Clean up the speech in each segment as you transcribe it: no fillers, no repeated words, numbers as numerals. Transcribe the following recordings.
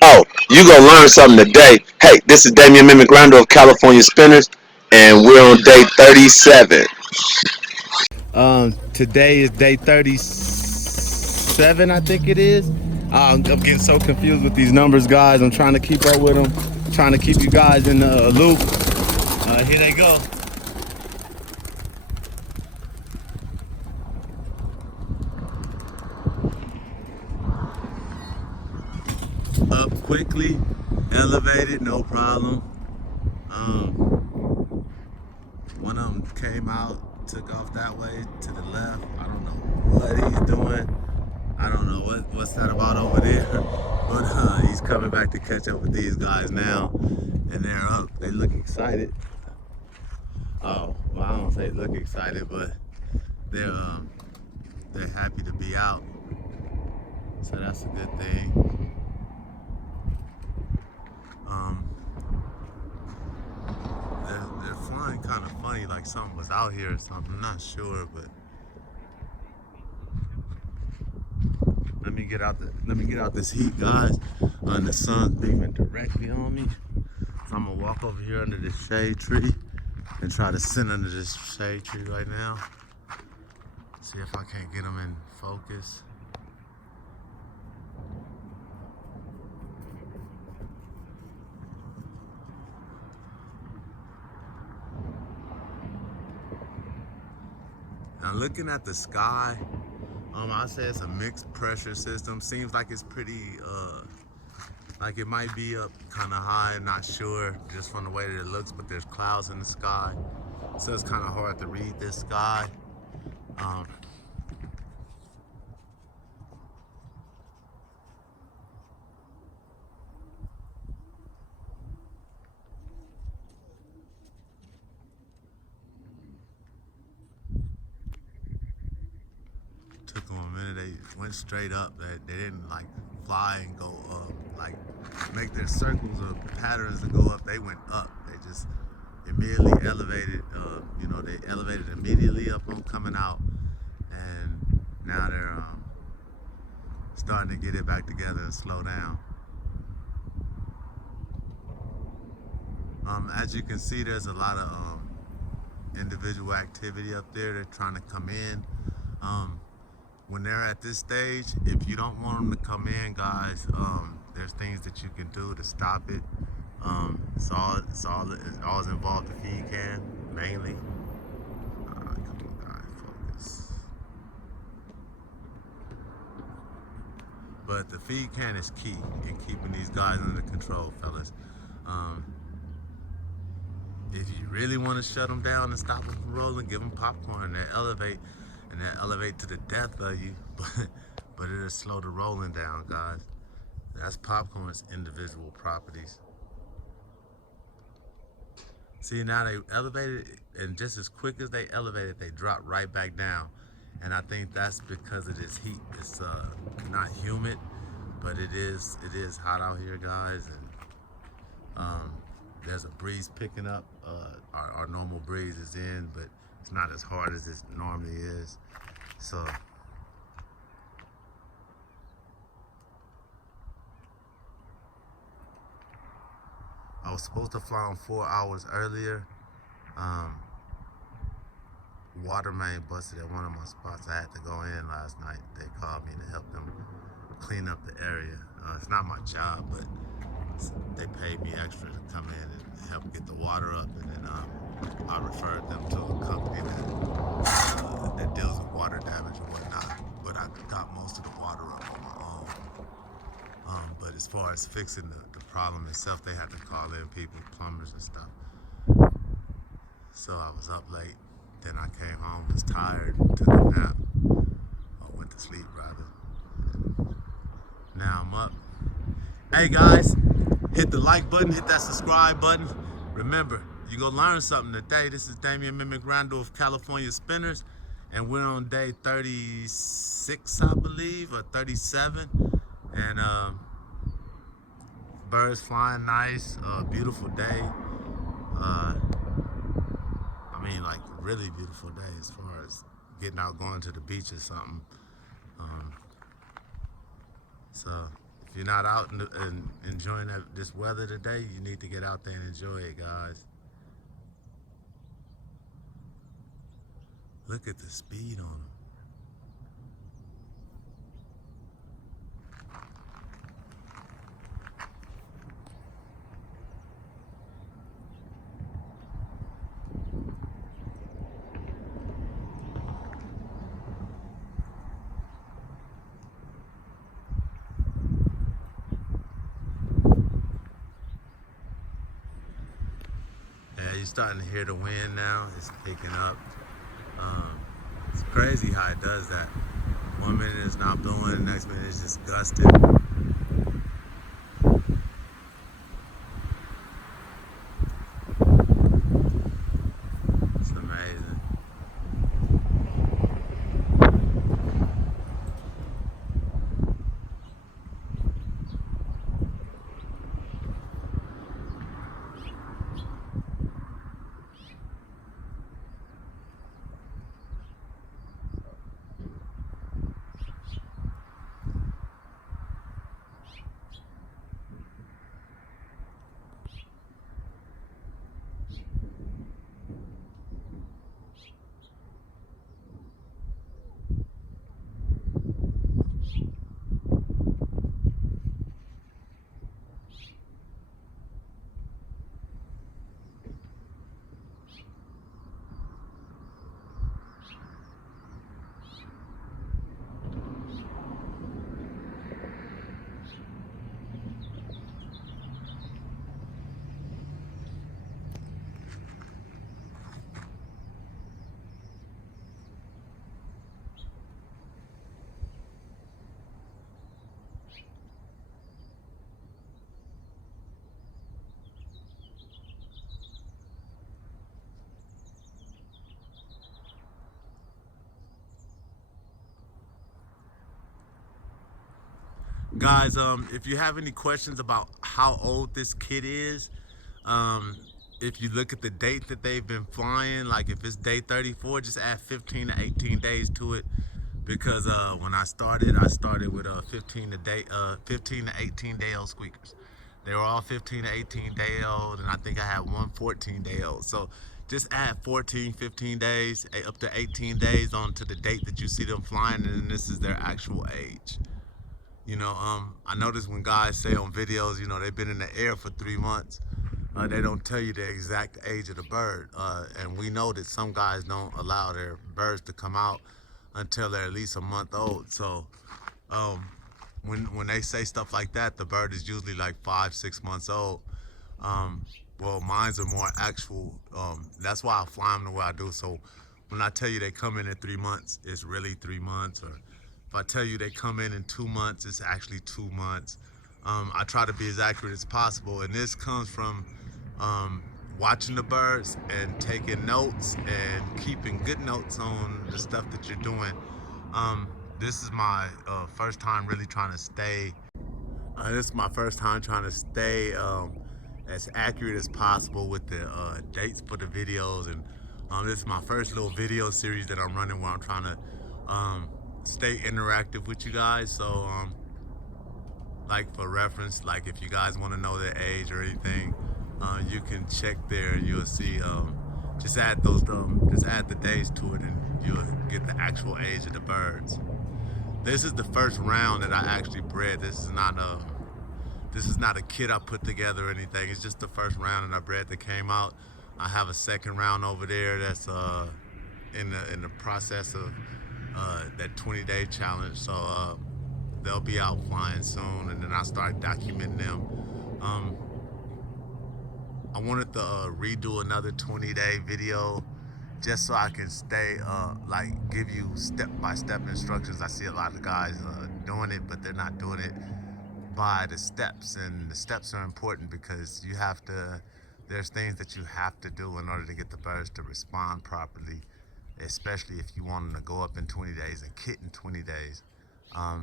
Oh, you gonna learn something today. Hey, this is Damian Mimic Rando of California Spinners, and we're on day 37. Today is day 37, I think it is. I'm getting so confused with these numbers, guys. I'm trying to keep up with them, trying to keep you guys in the loop. Here they go. Up quickly, elevated, no problem. One of them came out, took off that way to the left. I don't know what he's doing. I don't know what's that about over there. But he's coming back to catch up with these guys now. And they're up. They look excited. Oh, well, I don't say look excited, but they're happy to be out. So that's a good thing. They're flying kind of funny, like something was out here or something. I'm not sure, but let me get out this heat, guys. The sun's beaming directly on me. So I'm gonna walk over here under this shade tree and try to sit under this shade tree right now. See if I can't get them in focus. Now looking at the sky, I say it's a mixed pressure system. Seems like it's pretty, like it might be up kind of high, not sure, just from the way that it looks, but there's clouds in the sky. So it's kind of hard to read this sky. Took them a minute, they went straight up. They didn't like fly and go up, like make their circles or patterns to go up. They went up. They just immediately elevated, they elevated immediately up on coming out. And now they're starting to get it back together and slow down. As you can see, there's a lot of individual activity up there. They're trying to come in. When they're at this stage, if you don't want them to come in, guys, there's things that you can do to stop it. It's all involved the feed can, mainly. Come on, guys, focus. But the feed can is key in keeping these guys under control, fellas. If you really want to shut them down and stop them from rolling, give them popcorn. They elevate, and they elevate to the death of you, but it'll slow the rolling down, guys. That's popcorn's individual properties. See, now they elevated, and just as quick as they elevated, they dropped right back down. And I think that's because of this heat. It's not humid, but it is hot out here, guys. And there's a breeze picking up. Our normal breeze is in, but it's not as hard as it normally is. So I was supposed to fly on 4 hours earlier. Water main busted at one of my spots. I had to go in last night. They called me to help them clean up the area. It's not my job, but they paid me extra to come in and help get the water up, and then I referred them to a company that deals with water damage and whatnot. But I got most of the water up on my own. But as far as fixing the problem itself, they had to call in people, plumbers and stuff. So I was up late. Then I came home, was tired, took a nap, or went to sleep rather. Now I'm up. Hey guys, hit the like button, hit that subscribe button. Remember, you're gonna learn something today. This is Damian Mimic Rando of California Spinners, and we're on day 36, I believe, or 37. And birds flying nice, beautiful day. I mean, like really beautiful day as far as getting out, going to the beach or something. So If you're not out and enjoying this weather today, you need to get out there and enjoy it, guys. Look at the speed on them. Yeah, you're starting to hear the wind now. It's picking up. Um, it's crazy how it does that. 1 minute it's not blowing, the next minute it's just gusting. It's amazing. Guys, if you have any questions about how old this kid is, um, if you look at the date that they've been flying, like if it's day 34, just add 15 to 18 days to it. Because when I started with 15 to 18 day old squeakers. They were all 15 to 18 day old, and I think I had one 14 day old. So just add 14, 15 days, up to 18 days onto the date that you see them flying, and then this is their actual age. I notice when guys say on videos, they've been in the air for 3 months, they don't tell you the exact age of the bird. And we know that some guys don't allow their birds to come out until they're at least a month old. So um, when they say stuff like that, the bird is usually like 5, 6 months old. Um, well, mine's are more actual. That's why I fly them the way I do. So when I tell you they come in at 3 months, it's really 3 months. Or if I tell you they come in 2 months, it's actually 2 months. I try to be as accurate as possible. And this comes from watching the birds and taking notes and keeping good notes on the stuff that you're doing. This is my first time really trying to stay this is my first time trying to stay as accurate as possible with the dates for the videos, and this is my first little video series that I'm running where I'm trying to stay interactive with you guys. So, like for reference, like if you guys want to know their age or anything, you can check there. You'll see. Just add just add the days to it, and you'll get the actual age of the birds. This is the first round that I actually bred. This is not a kit I put together or anything. It's just the first round that I bred that came out. I have a second round over there that's in the process of that 20-day challenge. So they'll be out flying soon, and then I start documenting them. I wanted to redo another 20-day video just so I can stay, like, give you step-by-step instructions. I see a lot of guys doing it, but they're not doing it by the steps, and the steps are important because there's things that you have to do in order to get the birds to respond properly, especially if you want them to go up in 20 days and kit in 20 days.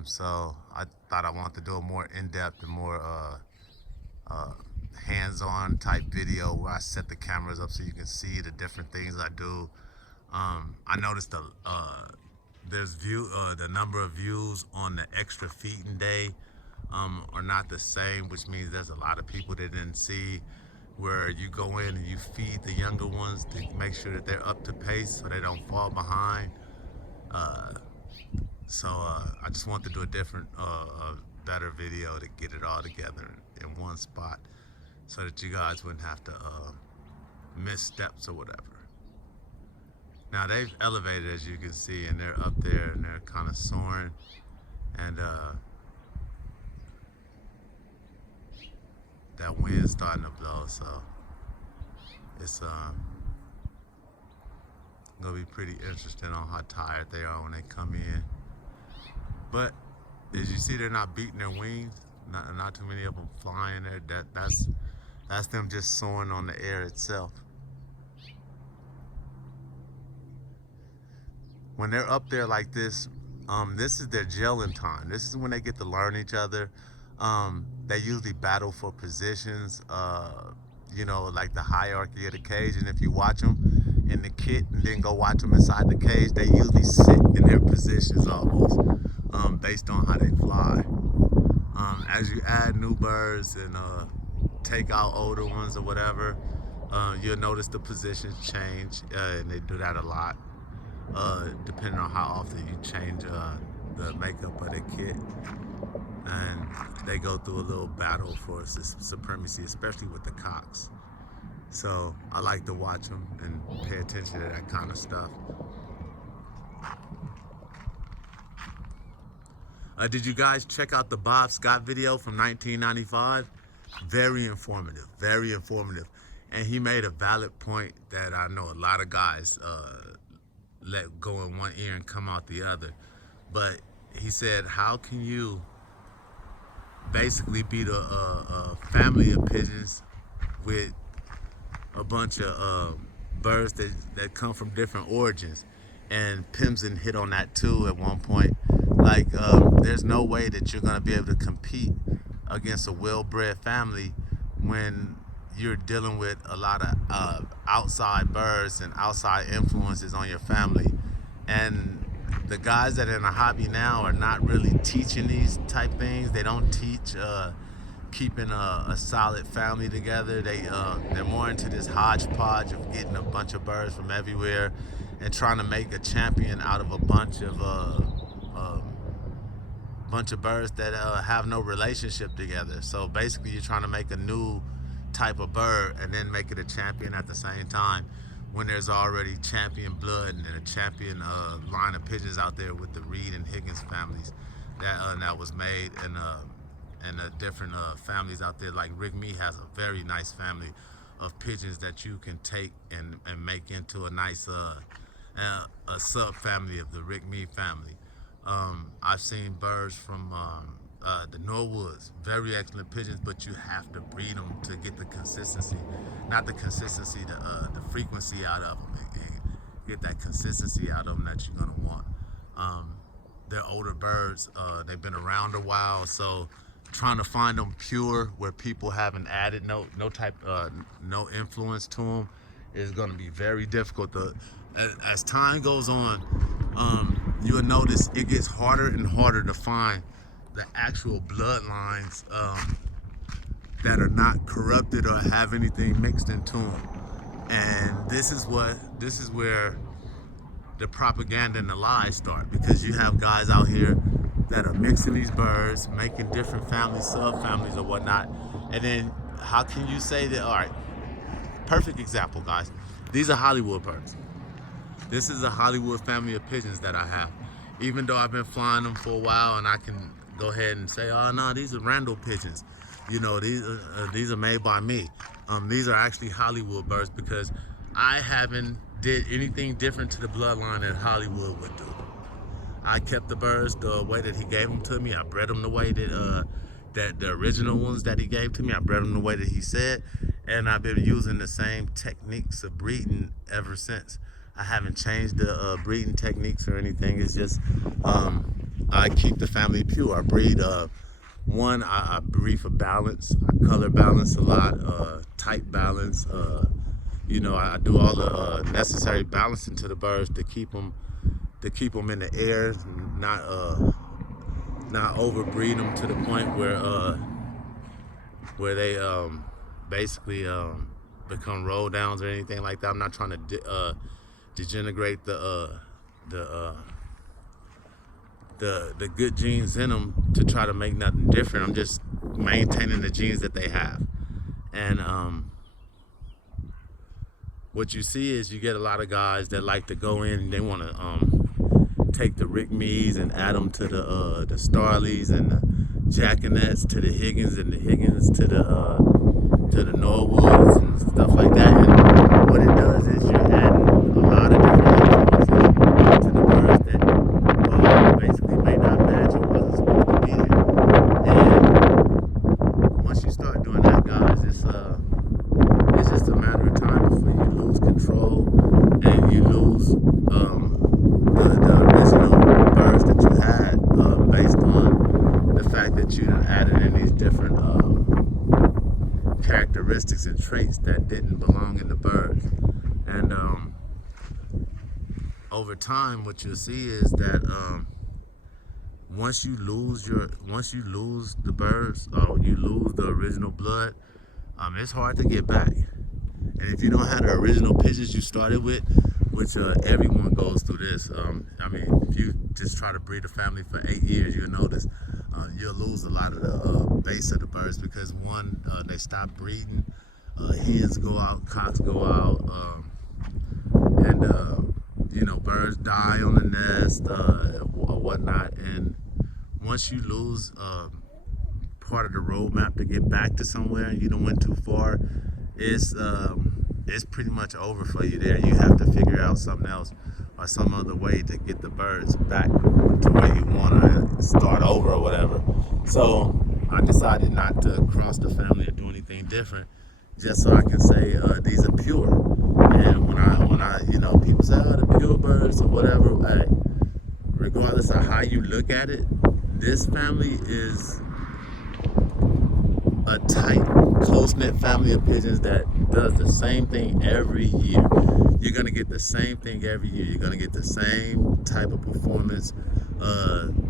So I thought I wanted to do a more in-depth and more hands-on type video where I set the cameras up so you can see the different things I do. I noticed there's the number of views on the extra feeding day. are not the same, which means there's a lot of people that didn't see where you go in and you feed the younger ones to make sure that they're up to pace so they don't fall behind. Uh, so I just want to do a different, better video to get it all together in one spot so that you guys wouldn't have to miss steps or whatever. Now they've elevated, as you can see, and they're up there and they're kind of soaring. And that wind's starting to blow, so it's gonna be pretty interesting on how tired they are when they come in. But as you see, they're not beating their wings. Not too many of them flying there. That's them just soaring on the air itself. When they're up there like this, this is their gelling time. This is when they get to learn each other. They usually battle for positions, you know, like the hierarchy of the cage. And if you watch them in the kit and then go watch them inside the cage, they usually sit in their positions almost, based on how they fly. As you add new birds and take out older ones or whatever, you'll notice the positions change, and they do that a lot, depending on how often you change the makeup of the kit. And they go through a little battle for supremacy, especially with the cocks. So I like to watch them and pay attention to that kind of stuff. Did you guys check out the Bob Scott video from 1995? Very informative, very informative. And he made a valid point that I know a lot of guys let go in one ear and come out the other. But he said, how can you basically beat a family of pigeons with a bunch of birds that come from different origins? And Pimson hit on that too at one point. Like, there's no way that you're gonna be able to compete against a well-bred family when you're dealing with a lot of outside birds and outside influences on your family. And the guys that are in the hobby now are not really teaching these type things. They don't teach keeping a solid family together. They're more into this hodgepodge of getting a bunch of birds from everywhere and trying to make a champion out of a bunch of birds that have no relationship together. So basically you're trying to make a new type of bird and then make it a champion at the same time, when there's already champion blood and a champion line of pigeons out there with the Reed and Higgins families that was made, and different families out there. Like Rick Me has a very nice family of pigeons that you can take and make into a nice a sub-family of the Rick Me family. I've seen birds from the Norwoods, very excellent pigeons, but you have to breed them to get the consistency, not the consistency, the frequency out of them, and get that consistency out of them that you're gonna want. They're older birds, they've been around a while, so trying to find them pure where people haven't added no influence to them is going to be very difficult. As time goes on, you'll notice it gets harder and harder to find the actual bloodlines that are not corrupted or have anything mixed into them. And this is where the propaganda and the lies start, because you have guys out here that are mixing these birds, making different families, sub-families or whatnot. And then how can you say that? All right, perfect example, guys. These are Hollywood birds. This is a Hollywood family of pigeons that I have. Even though I've been flying them for a while, and I can go ahead and say, oh no, these are Randall pigeons. You know, these are made by me. These are actually Hollywood birds, because I haven't did anything different to the bloodline that Hollywood would do. I kept the birds the way that he gave them to me. I bred them the way that the original ones that he gave to me, I bred them the way that he said. And I've been using the same techniques of breeding ever since. I haven't changed the breeding techniques or anything. It's just I keep the family pure. I breed, one, I breed for balance. I color balance a lot, type balance. You know, I do all the necessary balancing to the birds to keep them in the air, not not overbreed them to the point where they basically become roll downs or anything like that. I'm not trying to degenerate the good genes in them to try to make nothing different. I'm just maintaining the genes that they have. And what you see is you get a lot of guys that like to go in and they want to take the Rick Mees and add them to the Starleys and the Jackanets, to the Higgins and the Higgins to the Norwoods and stuff like that. And what it does is you're adding a lot of different influences to the birds that basically may not match or wasn't supposed to be there. And once you start doing that, guys, it's just a matter of time before you lose control and you lose the original birds that you had based on the fact that you added in these different characteristics and traits that didn't belong in the birds. And over time, what you'll see is that once you lose the birds, or you lose the original blood, it's hard to get back. And if you don't have the original pigeons you started with, which everyone goes through this. I mean, if you just try to breed a family for 8 years, you'll notice you'll lose a lot of the base of the birds because one, they stop breeding, hens go out, cocks go out, and birds die on the nest or whatnot. And once you lose part of the roadmap to get back to somewhere and you don't went too far, it's pretty much over for you there. You have to figure out something else or some other way to get the birds back to where you want to start over or whatever. So I decided not to cross the family or do anything different, just so I can say these are pure. And when I people say, oh, the pure birds or whatever, hey, regardless of how you look at it, this family is a tight, close-knit family of pigeons that does the same thing every year. You're gonna get the same thing every year. You're gonna get the same type of performance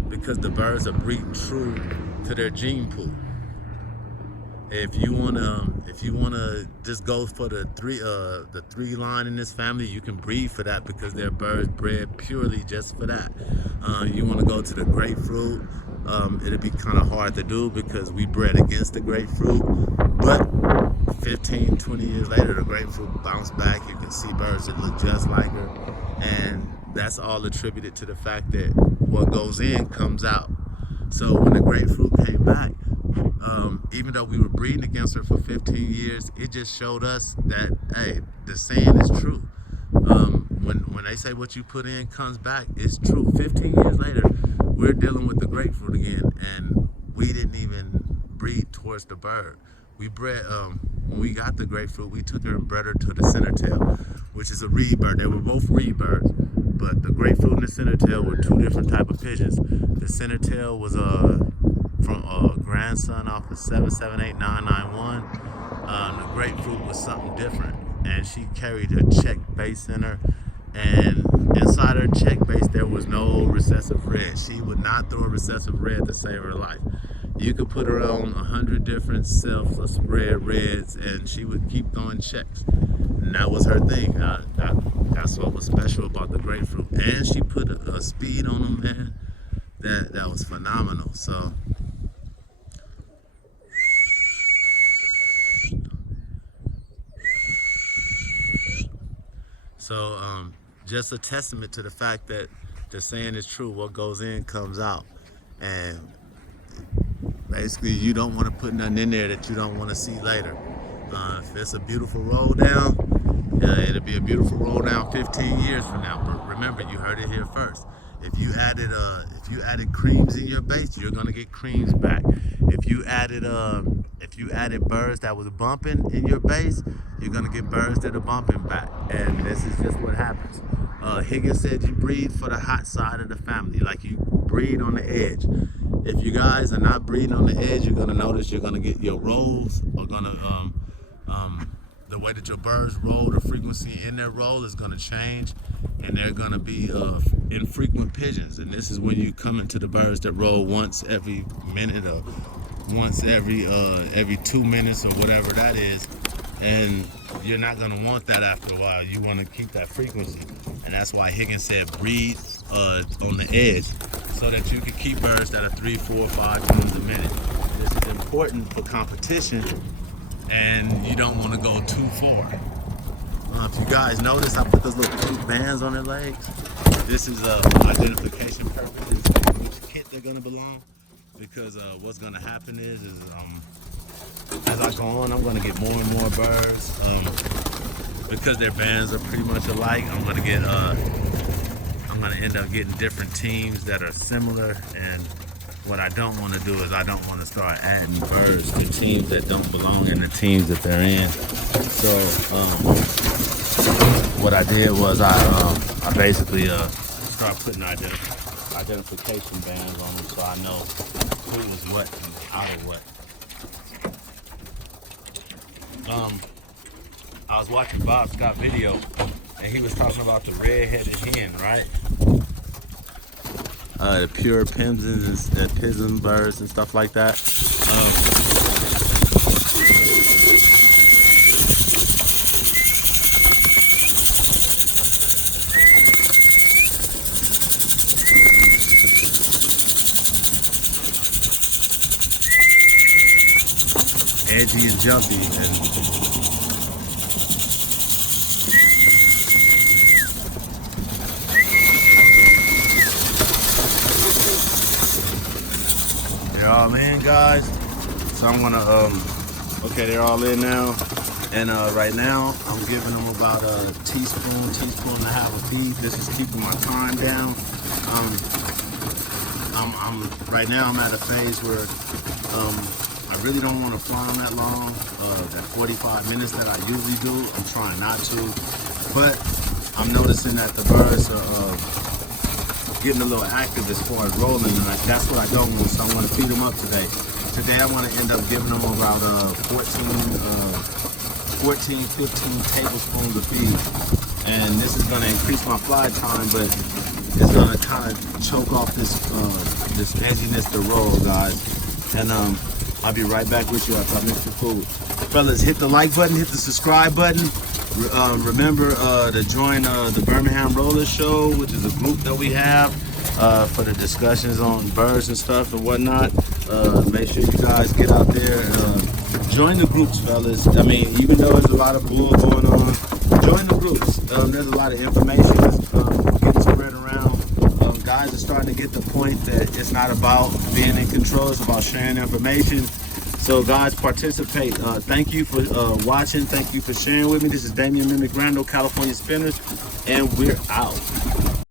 because the birds are breeding true to their gene pool. If you wanna just go for the three line in this family, you can breed for that because they're birds bred purely just for that. You wanna go to the grapefruit, it'll be kind of hard to do because we bred against the grapefruit, but 15, 20 years later, the grapefruit bounced back. You can see birds that look just like her, and that's all attributed to the fact that what goes in comes out. So when the grapefruit came back, even though we were breeding against her for 15 years, it just showed us that, hey, the saying is true. When they say what you put in comes back, it's true. 15 years later, we're dealing with the grapefruit again, and we didn't even breed towards the bird. We bred, when we got the grapefruit, we took her and bred her to the center tail, which is a reed bird. They were both reed birds, but the grapefruit and the center tail were two different type of pigeons. The center tail was from a grandson off of 778991. The grapefruit was something different, and she carried her check base in her, and inside her check base there was no recessive red. She would not throw a recessive red to save her life. You could put her on 100 different self spread reds and she would keep throwing checks, and that was her thing. That's what was special about the grapefruit, and she put a speed on them, man, that was phenomenal. So just a testament to the fact that the saying is true, what goes in comes out. And basically you don't want to put nothing in there that you don't want to see later. If it's a beautiful roll down, it'll be a beautiful roll down 15 years from now. But remember, you heard it here first. If you added creams in your base, you're gonna get creams back. If you added birds that was bumping in your base, you're gonna get birds that are bumping back. And this is just what happens. Higgins said you breed for the hot side of the family, like you breed on the edge. If you guys are not breeding on the edge, you're gonna notice you're gonna get your rolls are gonna the way that your birds roll, the frequency in their roll is going to change, and they're going to be infrequent pigeons. And this is when you come into the birds that roll once every minute or once every 2 minutes or whatever that is. And you're not going to want that after a while. You want to keep that frequency. And that's why Higgins said breed on the edge, so that you can keep birds that are 3, 4, 5 times a minute. This is important for competition, and you don't want to go too far. If you guys notice, I put those little pink bands on their legs. This is identification purposes, which kit they're going to belong. Because what's going to happen is as I go on, I'm going to get more and more birds. Because their bands are pretty much alike, I'm going to end up getting different teams that are similar. And what I don't want to do is I don't want to start adding birds to teams that don't belong in the teams that they're in. So what I did was I basically started putting identification bands on them, so I know who was what and out of what. I was watching Bob Scott video, and he was talking about the red-headed hen, right? The pure pigeons and pigeon birds and stuff like that. Edgy and jumpy, and they're all in, guys. So I'm gonna okay, they're all in now, and right now I'm giving them about a teaspoon and a half of feed. This is keeping my time down. I'm right now I'm at a phase where I really don't want to fly them that long. That 45 minutes that I usually do, I'm trying not to. But I'm noticing that the birds are getting a little active as far as rolling, and that's what I don't want. So I'm going to feed them up today. Today I want to end up giving them about 14, 15 tablespoons of feed. And this is going to increase my fly time, but it's going to kind of choke off this edginess to roll, guys. And I'll be right back with you after I mix the food. Fellas, hit the like button, hit the subscribe button. Remember to join the Birmingham Roller Show, which is a group that we have for the discussions on birds and stuff and whatnot. Make sure you guys get out there. Join the groups, fellas. I mean, even though there's a lot of bull going on, join the groups. There's a lot of information that's getting spread around. Guys are starting to get the point that it's not about being in control, it's about sharing information. So guys, participate. Thank you for watching. Thank you for sharing with me. This is Damian Mimic Randall, California Spinners, and we're out.